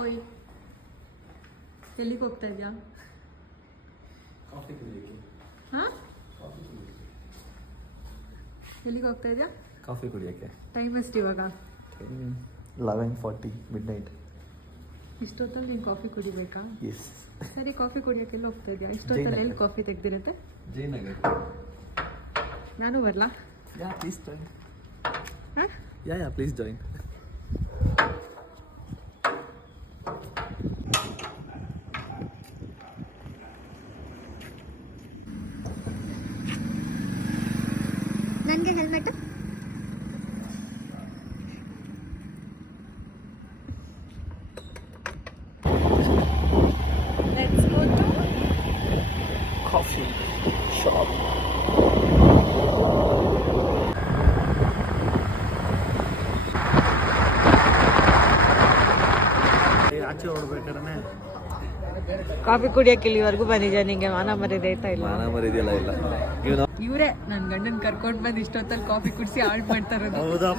ಓಯ್ ಎಲ್ಲಿಗೆ ಹೋಗ್ತಾ ಇದೆಯಾ? ಹಾಂ, ಎಲ್ಲಿಗೆ ಹೋಗ್ತಾ ಇದೆಯಾ? ಕಾಫಿ ಕುಡಿಯೋಕ್ಕೆ. ಟೈಮ್ ಎಷ್ಟು ಇವಾಗ? 11:40 ಮಿಡ್ನೈಟ್. ಇಷ್ಟೊತ್ತಲ್ಲಿ ನೀನು ಕಾಫಿ ಕುಡಿಬೇಕಾ? ಎಸ್. ಸರಿ, ಕಾಫಿ ಕುಡಿಯೋಕೆ ಎಲ್ಲಿ ಹೋಗ್ತಾ ಇದೆಯಾ? ಇಷ್ಟೊತ್ತಲ್ಲಿ ಎಲ್ಲಿ ಕಾಫಿ ತೆಗ್ದಿರುತ್ತೆ? ಜಯನಗರ್. ನಾನು ಬರಲಾ? Yeah please join. ಹಾಂ, ಯಾ ಪ್ಲೀಸ್ ಜಾಯಿನ್. ನನಗೆ helmet. Let's go to coffee shop. ಆಚೆ ಹೊಡ್ಬೇಕಾದ್ರೆ ಕಾಫಿ ಕುಡಿಯೋಕೆ ಇಲ್ಲಿವರೆಗೂ ಬಂದಿದ್ಯಾ? ನಿಂಗೆ ಮಾನ ಮರ್ಯಾದೆ ಆಯ್ತಾ ಇಲ್ಲ? ಮಾನ ಮರಿದೆಯಲ್ಲ ಇಲ್ಲ. ಇವರೇ ನನ್ನ ಗಂಡನ ಕರ್ಕೊಂಡು ಬಂದು ಇಷ್ಟೊತ್ತಲ್ಲಿ ಕಾಫಿ ಕುಡಿಸಿ ಹಾಳು ಮಾಡ್ತಾ ಇರೋದು. ಹೌದಾ?